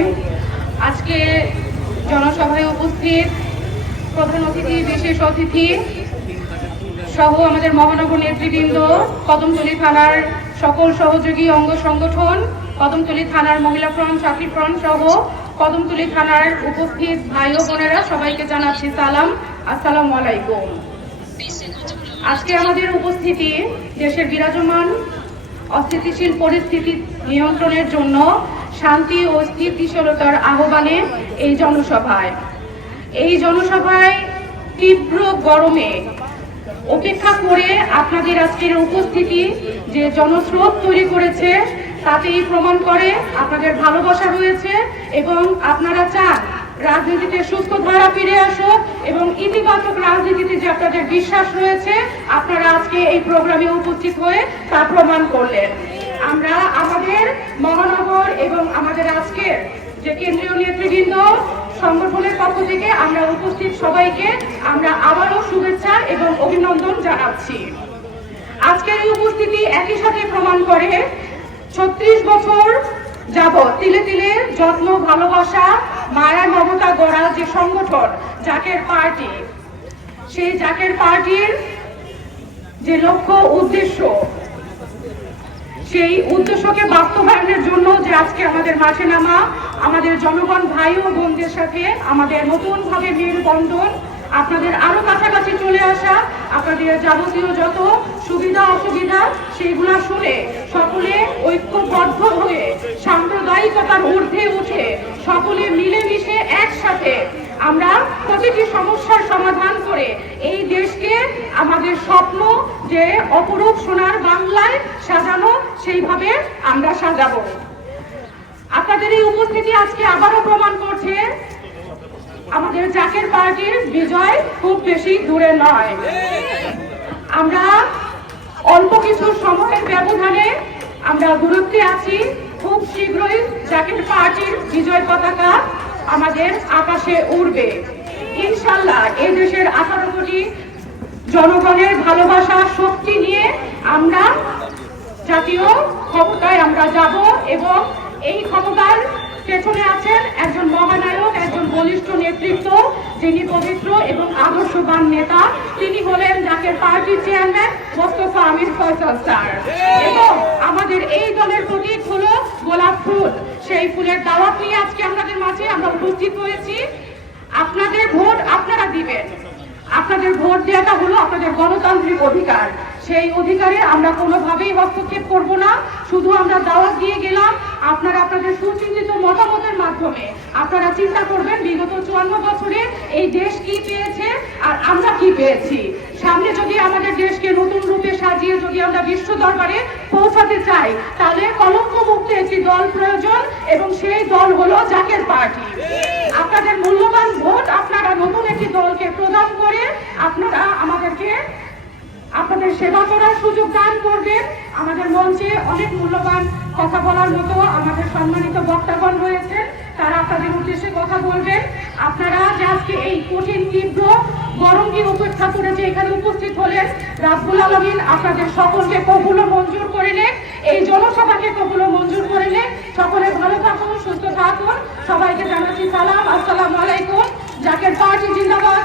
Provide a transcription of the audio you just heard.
রহিম। আজকে জনসভায় উপস্থিত প্রধান অতিথি, বিশেষ অতিথি সহ আমাদের মহানগর নেতৃবৃন্দ, কদমতলী থানার সকল সহযোগী অঙ্গ সংগঠন, কদমতলী থানার মহিলা ফ্রন্ট, ছাত্রী ফ্রন্ট সহ কদমতলী থানার উপস্থিত ভাই ও বোনেরা, সবাইকে জানাচ্ছি সালাম, আসসালামু আলাইকুম। আজকে আমাদের উপস্থিতি দেশের বিরাজমান অস্থিতিশীল পরিস্থিতি নিয়ন্ত্রণের জন্য শান্তি ও স্থিতিশীলতার আহ্বানে এই জনসভায় তীব্র গরমে উপেক্ষা করে আপনাদের আজকের উপস্থিতি যে জনস্রোত তৈরি করেছে তাতেই প্রমাণ করে আপনাদের ভালোবাসা রয়েছে এবং আপনারা চান রাজনীতিতে সুস্থ ধারা ফিরে আসুক এবং ইতিবাচক রাজনীতিতে যে আপনাদের বিশ্বাস রয়েছে, আপনারা আজকে এই প্রোগ্রামে উপস্থিত হয়ে তা প্রমাণ করলেন। আমরা আমাদের মহানগর এবং আমাদের আজকের যে কেন্দ্রীয় নেতৃবৃন্দ সংগঠনের পক্ষ থেকে আমরা উপস্থিত সবাইকে আমরা আবারও শুভেচ্ছা এবং অভিনন্দন জানাচ্ছি। আজকের এই উপস্থিতি একই সাথে প্রমাণ করে ৩৬ বছর যাবৎ তিলে তিলে যত্ন, ভালোবাসা, মায়া, মমতা গড়া যে সংগঠন জাকের পার্টি, সেই জাকের পার্টির যে লক্ষ্য উদ্দেশ্য, সেই উদ্দেশ্যকে বাস্তবায়নের জন্য যে আজকে আমাদের মাঠে নামা, আমাদের জনগণ ভাই ও বোনদের সাথে আমাদের নতুনভাবে মেলবন্ধন, আপনাদের আরো কাছাকাছি চলে আসা, আপনাদের যাবতীয় যত সুবিধা অসুবিধা সেগুলো শুনে সকলে ঐক্যবদ্ধ হয়ে সাম্প্রদায়িকতার ঊর্ধ্বে উঠে সকলে মিলেমিশে একসাথে আমরা প্রতিটি সমস্যার সমাধান করে এই দেশকে আমাদের স্বপ্ন যে অপরূপ সোনার বাংলায় সাজানো, সেইভাবে আমরা সাজাবো। আপনাদের এই উপস্থিতি আজকে আবারও প্রমাণ করছে আমাদের জাকের পার্টির বিজয় খুব বেশি দূরে নয়। আমরা অল্প কিছু সময়ের ব্যবধানে আমরা দূরত্বে আছি, খুব শীঘ্রই জাকের পার্টির বিজয় পতাকা আমাদের আকাশে উড়বে ইনশাল্লাহ। এই দেশের 18 কোটি জনগণের ভালোবাসা, শক্তি নিয়ে আমরা জাতীয় ক্ষমতায় আমরা যাব এবং এই ক্ষমতার পেছনে আছেন একজন মহানায়ক, একজন বলিষ্ঠ নেতৃত্ব, যিনি পবিত্র এবং আদর্শবান নেতা। তিনি হলেন জাকের পার্টির চেয়ারম্যান মোস্তফা আমির ফয়সাল স্যার। এবং আমাদের এই দলের প্রতীক হলো গোলাপ ফুল। সেই ফুলের দাওয়াত নিয়ে আজকে আপনাদের মাঝে আমরা উপস্থিত হয়েছি। আপনাদের ভোট আপনারা দিবেন, আপনাদের ভোট দেওয়াটা হলো আপনাদের গণতান্ত্রিক অধিকার। সেই অধিকারে আমরা কোনোভাবেই হস্তক্ষেপ করব না। শুধু আমরা দাওয়াত দিয়ে গেলাম, আপনারা আপনাদের সুচিন্তিত মতামতের মাধ্যমে আপনারা চিন্তা করবেন বিগত 54 বছরে এই দেশ কি পেয়েছে আর আমরা কি পেয়েছি। সামনে যদি আমাদের দেশকে নতুন রূপে সাজিয়ে যদি আমরা বিশ্ব দরবারে পৌঁছাতে চাই, তাহলে কলঙ্ক মুক্ত একটি দল প্রয়োজন এবং সেই দল হলো জাকের পার্টি। আপনাদের মূল্যবান ভোট আপনারা নতুন একটি দলকে প্রদান করে আপনারা আমাদেরকে আপনাদের সেবা করার সুযোগ দান করবেন। আমাদের মঞ্চে অনেক মূল্যবান কথা বলার মতো আমাদের সম্মানিত বক্তাগণ রয়েছেন, তারা আপনাদের উদ্দেশ্যে কথা বলবেন। আপনারা যে আজকে এই কঠিন তীব্র গরমকে উপেক্ষা করে যে এখানে উপস্থিত হলেন, রাব্বুল আলামিন আপনাদের সকলকে কবুল ও মঞ্জুর করে নেন, এই জনসভাকে কবুল ও মঞ্জুর করে নেন। সকলে ভালো থাকুন, সুস্থ থাকুন। সবাইকে জানাচ্ছি সালাম, আসসালামু আলাইকুম। জাকের পার্টি জিন্দাবাদ।